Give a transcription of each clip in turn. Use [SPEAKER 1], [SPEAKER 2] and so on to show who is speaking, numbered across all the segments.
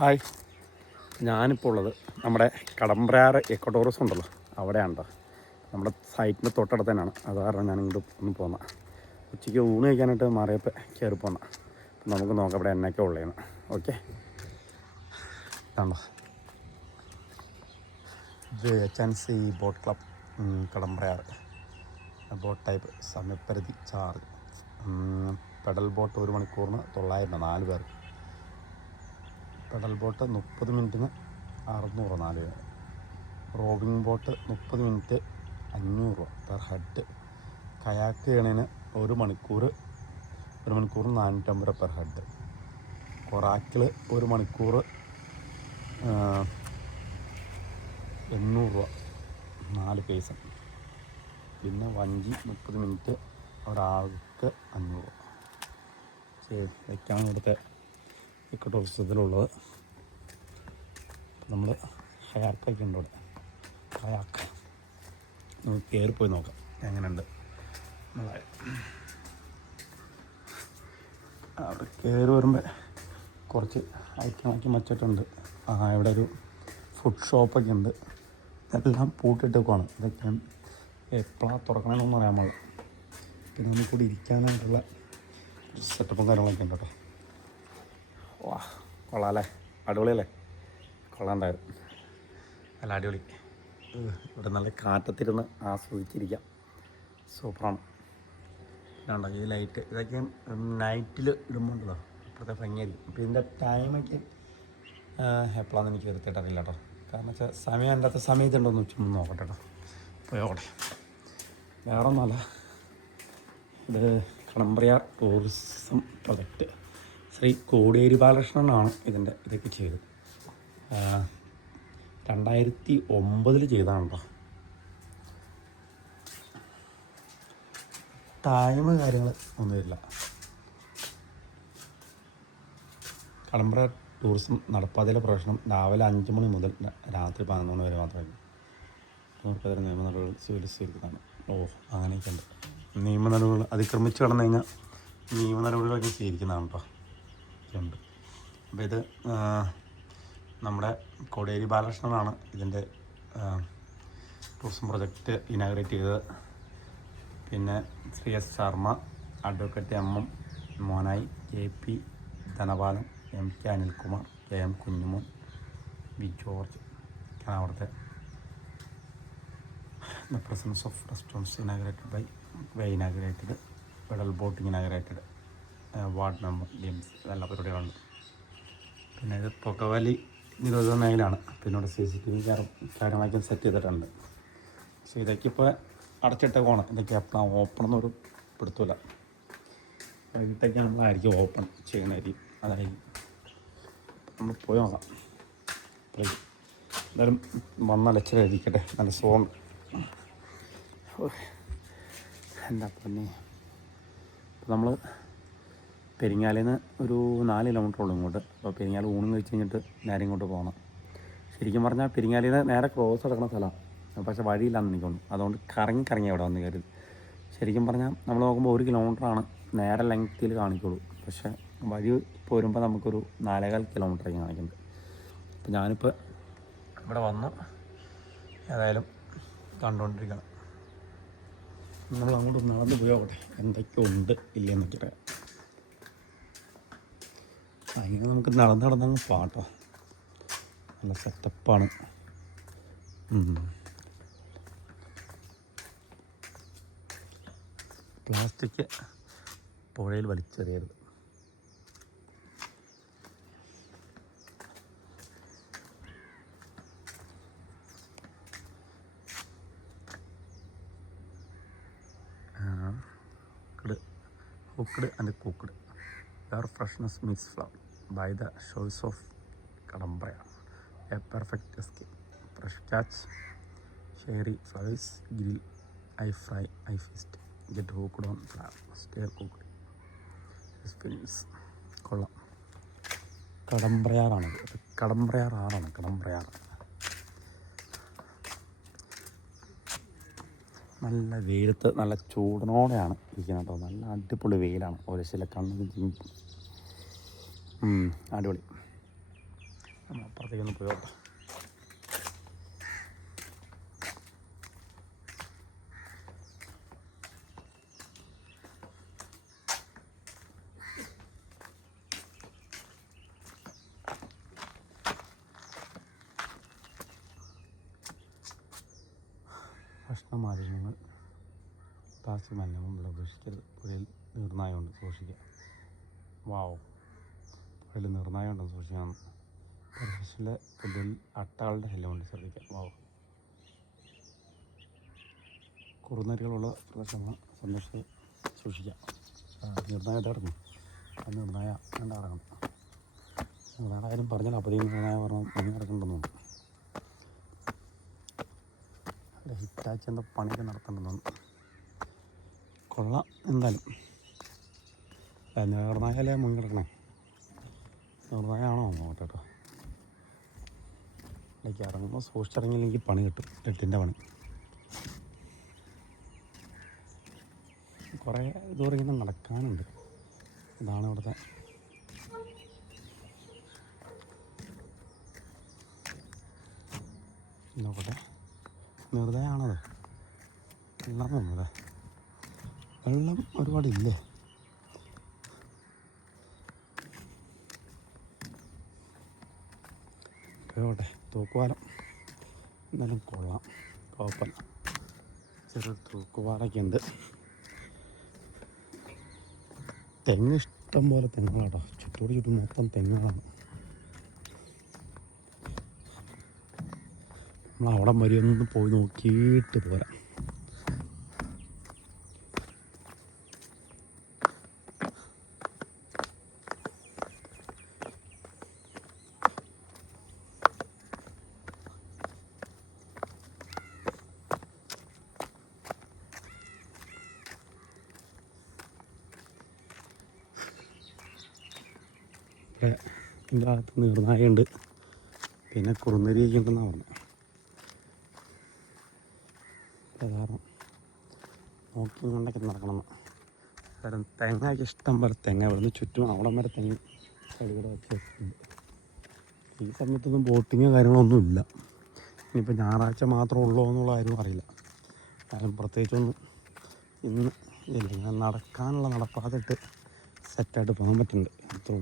[SPEAKER 1] Hi. ഞാനിപ്പോൾ ഉള്ളത് നമ്മുടെ കടമ്പ്രാറ് എക്കോ ഉണ്ടല്ലോ. അവിടെയാണ് കേട്ടോ നമ്മുടെ സൈറ്റിന്റെ തൊട്ടടുത്ത് തന്നെയാണ്. അത് കാരണം ഞാൻ ഇങ്ങോട്ട് ഒന്ന് പോന്ന. ഉച്ചയ്ക്ക് ഊണ് കഴിക്കാനായിട്ട് മാറിയപ്പോൾ കയറി പോന്ന. അപ്പം നമുക്ക് നോക്കാം ഇവിടെ എന്നൊക്കെ ഉള്ളതെന്ന് ഓക്കെ ഇതാണോ? ഇത് H and C boat club Kadambrayar boat type സമയപരിധി ചാർജ് പെഡൽ ബോട്ട് ഒരു മണിക്കൂറിന് തൊള്ളായിരം നാല് പേർ പെഡൽ ബോട്ട് മുപ്പത് മിനിറ്റിന് അറുന്നൂറ് നാല് പേര് റോവിങ് ബോട്ട് മുപ്പത് മിനിറ്റ് അഞ്ഞൂറ് രൂപ പെർ ഹെഡ്. കയാക്ക് ചെയ്യണതിന് ഒരു മണിക്കൂർ ഒരു മണിക്കൂർ നാനൂറ്റമ്പത് പെർ ഹെഡ്. കൊറാക്കിൾ ഒരു മണിക്കൂർ എണ്ണൂറ് രൂപ നാല് പേസൺ പിന്നെ വഞ്ചി മുപ്പത് മിനിറ്റ് ഒരാൾക്ക് അഞ്ഞൂറ് ശരി ഇതൊക്കെയാണ് ഇവിടുത്തെ ഇക്കോ ടൂറിസത്തിലുള്ളത് നമ്മൾ ഹയാക്കൊക്കെ ഉണ്ട് ഇവിടെ? ഹയാക്ക് നമുക്ക് കയറി പോയി നോക്കാം. എങ്ങനെയുണ്ട്? നമ്മളെ അവിടെ കയറി വരുമ്പോൾ കുറച്ച് ഐറ്റമാക്കി മച്ചിട്ടുണ്ട് ആ ഇവിടെ ഒരു ഫുഡ് ഷോപ്പൊക്കെ ഉണ്ട്. ഇതെല്ലാം പൂട്ടിട്ടേക്കുവാണ് ഇതൊക്കെ എപ്പോഴാണ് തുറക്കണമെന്നൊന്നും അറിയാൻ പാടില്ല. പിന്നെ ഒന്നും കൂടി ഇരിക്കാനായിട്ടുള്ള സെറ്റപ്പും കാര്യങ്ങളൊക്കെ ഉണ്ട്? കേട്ടോ വാ കൊള്ളാം അല്ലേ അടിപൊളിയല്ലേ? കൊള്ളാണ്ടായിരുന്നു നല്ല അടിപൊളി. ഇവിടെ നല്ല കാറ്റത്തിരുന്ന് ആസ്വദിച്ചിരിക്കാം. സൂപ്പറാണ്. ഇതാണ്ടോ ഈ ലൈറ്റ് ഇതൊക്കെ നൈറ്റിൽ ഇടുമ്പോണ്ടല്ലോ ഇപ്പോഴത്തെ ഭംഗിയായിരിക്കും. അപ്പോൾ ഇതിന്റെ ടൈമൊക്കെ എപ്പോഴാണെന്ന് എനിക്ക് കൃത്യമായിട്ട് അറിയില്ല കേട്ടോ. കാരണം വെച്ചാൽ സമയം എന്റെ അകത്ത് സമയത്തുണ്ടോന്ന് ചുമ്മാ നോക്കട്ടെ കേട്ടോ. പോയോട്ടെ വേറെ ഒന്നുമല്ല ഇത് കടമ്പ്രയാർ ടൂറിസം പ്രൊജക്റ്റ് ശ്രീ കോടിയേരി ബാലകൃഷ്ണനാണ് ഇതിന്റെ ഇതൊക്കെ ചെയ്തത്. രണ്ടായിരത്തി ഒമ്പതിൽ ചെയ്തതാണ് കേട്ടോ കാര്യങ്ങൾ ഒന്നുമില്ല കടമ്പ്ര ടൂറിസം നടപ്പാതയിലെ പ്രവേശനം രാവിലെ അഞ്ച് മണി മുതൽ രാത്രി പതിനൊന്ന് മണി വരെ മാത്രമേ നൂറുപേരെ നിയമ നടപടികൾ സ്വീകരിച്ചിരിക്കുന്നതാണ് ഓ അങ്ങനെയൊക്കെ ഉണ്ട് നിയമ നടപടികൾ അതിക്രമിച്ച് കടന്നു കഴിഞ്ഞാൽ നിയമ നടപടികളൊക്കെ സ്വീകരിക്കുന്നതാണ് കേട്ടോ ഉണ്ട്. അപ്പോൾ ഇത് നമ്മുടെ കോടിയേരി ബാലകൃഷ്ണനാണ് ഇതിന്റെ ടൂറിസം പ്രൊജക്റ്റ് ഇനാഗ്രേറ്റ് ചെയ്തത്. പിന്നെ Shri S Sharma advocate M M Monayi K P Dhanapalan M K Anilkumar K M Kunjumon V George. അവിടുത്തെ the presence of restaurants inaugurated by inaugurated pedal boating inaugurated. Ward member games എല്ലാ പരിപാടികളുണ്ട് പിന്നെ ഇത് പുകവലി നിരോധന മേഖലയാണ്. പിന്നെ ഇവിടെ സി സി ടി വി കാര്യങ്ങളൊക്കെ സെറ്റ് ചെയ്തിട്ടുണ്ട്. പക്ഷേ ഇതൊക്കെ ഇപ്പോൾ അടച്ചിട്ട പോകണം ഇതൊക്കെ എപ്പോഴാണ് ഓപ്പൺ എന്നൊരു പിടുത്തമില്ല. വൈകിട്ടൊക്കെ നമ്മളായിരിക്കും ഓപ്പൺ ചെയ്യണമായിരിക്കും അതായിരിക്കും നമ്മൾ പോയി നോക്കാം. എന്തായാലും വന്നാൽ ഇച്ചിരി ഇരിക്കട്ടെ നല്ല സോങ് എന്താ പൊന്നെ? നമ്മൾ പെരിങ്ങാലിൽ നിന്ന് ഒരു നാല് കിലോമീറ്റർ ഉള്ളൂ ഇങ്ങോട്ട്. അപ്പോൾ പെരിങ്ങാൽ ഊണും കഴിച്ച് കഴിഞ്ഞിട്ട് നേരെ ഇങ്ങോട്ട് പോകണം ശരിക്കും പറഞ്ഞാൽ പെരിങ്ങാലിൽ നിന്ന് നേരെ ക്രോസ് കിടക്കുന്ന സ്ഥലമാണ് പക്ഷേ വഴിയില്ലാന്ന് എനിക്ക് തോന്നുന്നു അതുകൊണ്ട് കറങ്ങി കറങ്ങി അവിടെ വന്ന് കയറി ശരിക്കും പറഞ്ഞാൽ നമ്മൾ നോക്കുമ്പോൾ ഒരു കിലോമീറ്ററാണ് നേരെ ലെങ്ത്തിൽ കാണിക്കുള്ളൂ. പക്ഷേ വഴി പോരുമ്പോൾ നമുക്കൊരു നാലേകാൽ കിലോമീറ്ററൊക്കെ കാണിക്കുന്നുണ്ട്. അപ്പോൾ ഞാനിപ്പോൾ ഇവിടെ വന്നു ഏതായാലും കണ്ടുകൊണ്ടിരിക്കണം നമ്മൾ അങ്ങോട്ട് നടന്ന് പോയോട്ടെ എന്തൊക്കെ ഉണ്ട് ഇല്ലെന്നൊക്കെ അറിയാം അങ്ങനെ നമുക്ക് നടന്ന് നടന്നങ്ങ് പാട്ടോ. നല്ല സെറ്റപ്പാണ്. പ്ലാസ്റ്റിക് പുഴയിൽ വലിച്ചെറിയരുത്. Hooked and and cooked. Their freshness meets the shores of Kadambaya. A perfect escape. Fresh catch, cherry flowers, grill, I fry, I feast. Get hooked on flower, stay cooked. Experience. കൊള്ളാം കടമ്പ്രയാറാണത് ഇത് കടമ്പ്രയാർ ആറാണ് നല്ല വെയിലത്ത് നല്ല ചൂടനോടെയാണ് ഇരിക്കുന്നത് കേട്ടോ നല്ല അടിപൊളി വെയിലാണ് ഒരു ചില കണ്ണിന് അടിപൊളി. നമ്മൾ അപ്പുറത്തേക്കൊന്ന് പോയോട്ടെ ഭക്ഷണ മാലിന്യങ്ങൾ പ്ലാസ്റ്റിക് മാലിന്യങ്ങൾ ഉപേക്ഷിക്കരുത് പുഴയിൽ നീർനായുണ്ട് സൂക്ഷിക്കുക. വാവ് പുഴയിൽ നീർനായുണ്ടെന്ന് സൂക്ഷിക്കണം പരിസരത്തിലെ പുല്ലിൽ അട്ടകളുടെ ശല്യമുണ്ട് ശ്രദ്ധിക്കാം. വാവ് കുറുനരികളുള്ള പ്രദേശമാണ്. സന്ദർശിച്ച് സൂക്ഷിക്കാം. നിർണായ ഇതായിരുന്നു ആ നിർണായ കണ്ട ഇറങ്ങണം നിർണായ കാര്യം പറഞ്ഞാൽ അപ്പോൾ നിർണായ പറഞ്ഞു പണി ഇറക്കണ്ടെന്നു അവിടെ എന്താ പണിയൊക്കെ നടത്തണ്ടെന്നു കൊള്ളാം എന്തായാലും. നിർണായാലേ മുങ്ങി കിടക്കണേ. നിർണായ ആണോ നോക്കട്ടെ കേട്ടോ. ഇടയ്ക്ക് ഇറങ്ങുമ്പോൾ സൂക്ഷിച്ചിറങ്ങിയില്ലെങ്കിൽ പണി കിട്ടും. എട്ടിന്റെ പണി. കുറേ ദൂരം ഇങ്ങനെ നടക്കാനുണ്ട്. ഇതാണ് ഇവിടുത്തെ നോക്കട്ടെ നിർദ്ദയാണത് വെള്ളം വെള്ളം ഒരുപാടില്ലേ? പോട്ടെ തൂക്കുപാലം. എന്തായാലും കൊള്ളാം. കുഴപ്പമില്ല. ചെറിയ തൂക്കുപാലൊക്കെ ഉണ്ട് തെങ്ങ് ഇഷ്ടം പോലെ തെങ്ങുകളാട്ടോ. ചുറ്റോട് ചുറ്റും മൊത്തം തെങ്ങുകളാണ്. നമ്മൾ അവിടെ വരെ പോയി നോക്കിയിട്ട് പോരാം ഇവിടെ ഇതിന്റെ അകത്ത് നീർനായുണ്ട് പിന്നെ കുറുനരിയൊക്കെ ഉണ്ടെന്നാണ് പറഞ്ഞത് കാരണം നോക്കി കണ്ടൊക്കെ നടക്കണം. കാരണം ഇഷ്ടം പോലെ തെങ്ങ ഇവിടുന്ന് ചുറ്റും അവിടം വരെ തെങ്ങ് സൈഡ് കൂടെ വെച്ച് വെച്ചിട്ടുണ്ട്. ഈ സമയത്തൊന്നും ബോട്ടിങ്ങോ കാര്യങ്ങളൊന്നും ഇല്ല. ഇനിയിപ്പോൾ ഞായറാഴ്ച മാത്രമേ ഉള്ളൂ എന്നുള്ള ആരും അറിയില്ല. കാരണം പ്രത്യേകിച്ചൊന്നും ഇന്ന് ഇല്ല. നടക്കാനുള്ള നടപ്പാതിട്ട് സെറ്റായിട്ട് പോകാൻ പറ്റുന്നുണ്ട് അത്രേ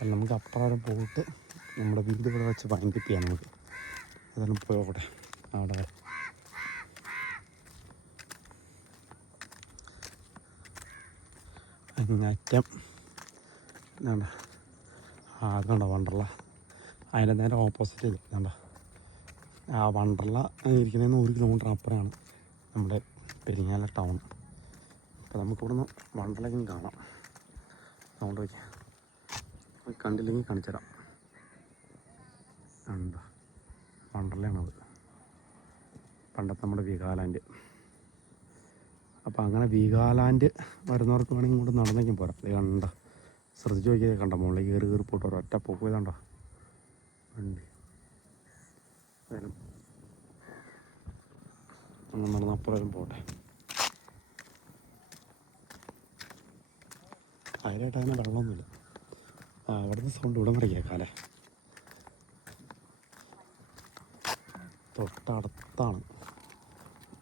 [SPEAKER 1] അല്ല നമുക്ക് അപ്പുറം പോയിട്ട് നമ്മുടെ വീട് ഇവിടെ വെച്ച് വൈൻഡപ്പ് നമുക്ക്. അതെല്ലാം പോയോട്ടെ അവിടെ വരെ അങ്ങറ്റം എന്താ ആ അതുണ്ടോ വണ്ടർല. അതിന്റെ നേരെ ഓപ്പോസിറ്റ് വേണ്ട ആ വണ്ടർല ഇരിക്കുന്നതിന് ഒരു കിലോമീറ്റർ അപ്പുറമാണ് നമ്മുടെ പെരിങ്ങാല ടൗൺ അപ്പോൾ നമുക്കിവിടുന്ന് വണ്ടർലേക്കും കാണാം. അതുകൊണ്ട് വയ്ക്കാം. കണ്ടില്ലെങ്കിൽ കാണിച്ചു തരാം ഉണ്ടോ വണ്ടർലാണത് പണ്ടത്തെ നമ്മുടെ വീഗാലാൻഡ്. അപ്പോൾ അങ്ങനെ വീഗാലാൻഡ് വരുന്നവർക്ക് വേണമെങ്കിൽ ഇങ്ങോട്ട് നടന്നേക്കും പോരാം. അത് കണ്ട? ശ്രദ്ധിച്ച് നോക്കിയത് കണ്ട? മുകളിൽ കയറി കയറി പോയിട്ട് ഒരൊറ്റ പോക്ക് പോയതാണ്ടോ വണ്ടി. അങ്ങനെ നടന്ന് പോട്ടെ. അതിലായിട്ട് അങ്ങനെ വെള്ളമൊന്നുമില്ല. ആ അവിടുന്ന് സൗണ്ട് ഇവിടെ നിന്ന് കേൾക്കാല്ലേ തൊട്ടടുത്താണ്.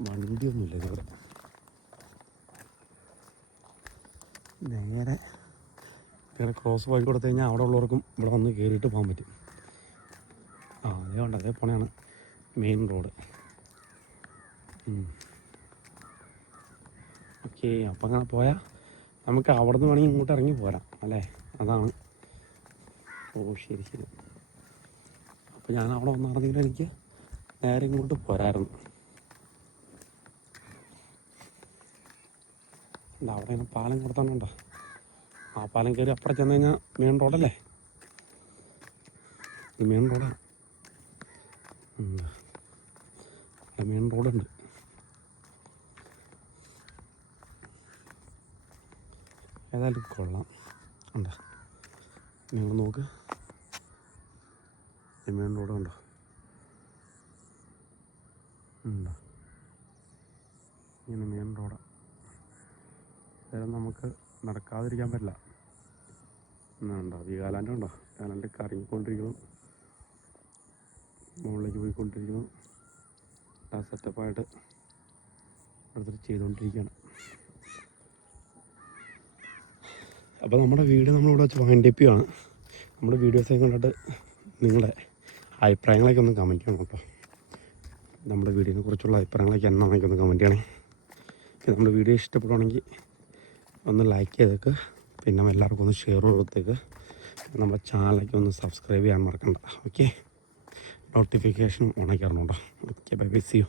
[SPEAKER 1] വണ്ടിയൊന്നുമില്ല ഇതുവരെ. നേരെ ഇങ്ങനെ ക്രോസ് വഴി കൊടുത്തു കഴിഞ്ഞാൽ അവിടെ ഉള്ളവർക്കും ഇവിടെ വന്ന് കയറിയിട്ട് പോകാൻ പറ്റും. ആ അതേ അതേ പോണെയാണ് മെയിൻ റോഡ് ഓക്കെ അപ്പം അങ്ങനെ പോയാൽ നമുക്ക് അവിടെ നിന്ന് വേണമെങ്കിൽ ഇങ്ങോട്ട് ഇറങ്ങി പോരാം അല്ലേ? അതാണ് ഓ ശരി ശരി. അപ്പോൾ ഞാൻ അവിടെ വന്നായിരുന്നെങ്കിൽ എനിക്ക്. നേരെ ഇങ്ങോട്ട് പോരായിരുന്നു. അല്ല അവിടെ ഇങ്ങനെ പാലം കൊടുത്തോണ്ടോ ആ പാലം കയറി അപ്പുറം ചെന്ന് കഴിഞ്ഞാൽ മെയിൻ റോഡല്ലേ? ഇത് മെയിൻ റോഡാണ് മെയിൻ റോഡുണ്ട്. ഏതായാലും കൊള്ളാം. ഉണ്ടോ? നിങ്ങൾ നോക്ക്. മെയിൻ റോഡ് കണ്ടോ ഇങ്ങനെ മെയിൻ റോഡാണ് നമുക്ക് നടക്കാതിരിക്കാൻ പറ്റില്ല. ഉണ്ടോ? വീഗാലാൻഡ് ഉണ്ടോ? കറണ്ട് കറങ്ങിക്കൊണ്ടിരിക്കുന്നു. മുകളിലേക്ക് പോയിക്കൊണ്ടിരിക്കുന്നു. ആ സെറ്റപ്പായിട്ട് അടുത്തിട്ട് ചെയ്തുകൊണ്ടിരിക്കുകയാണ്. അപ്പോൾ നമ്മുടെ വീട് നമ്മളിവിടെ വെച്ച് വൈൻഡപ്പിയാണ് നമ്മുടെ വീഡിയോസൊക്കെ കണ്ടിട്ട് നിങ്ങളുടെ അഭിപ്രായങ്ങളൊക്കെ ഒന്ന് കമന്റ് ചെയ്യണം കേട്ടോ. നമ്മുടെ വീഡിയോനെ കുറിച്ചുള്ള അഭിപ്രായങ്ങളൊക്കെ എന്നാന്നൊക്കെ ഒന്ന് കമന്റ് ചെയ്യണേ. നമ്മുടെ വീഡിയോ ഇഷ്ടപ്പെടുവാണെങ്കിൽ ഒന്ന് ലൈക്ക് ചെയ്തേക്ക്. പിന്നെ എല്ലാവർക്കും ഒന്ന് ഷെയർ കൊടുത്തേക്ക്. നമ്മുടെ ചാനലൊക്കെ ഒന്ന് സബ്സ്ക്രൈബ് ചെയ്യാൻ മറക്കണ്ട. ഓക്കെ നോട്ടിഫിക്കേഷൻ ഓണാക്കി കേട്ടോ. Okay bye bye see you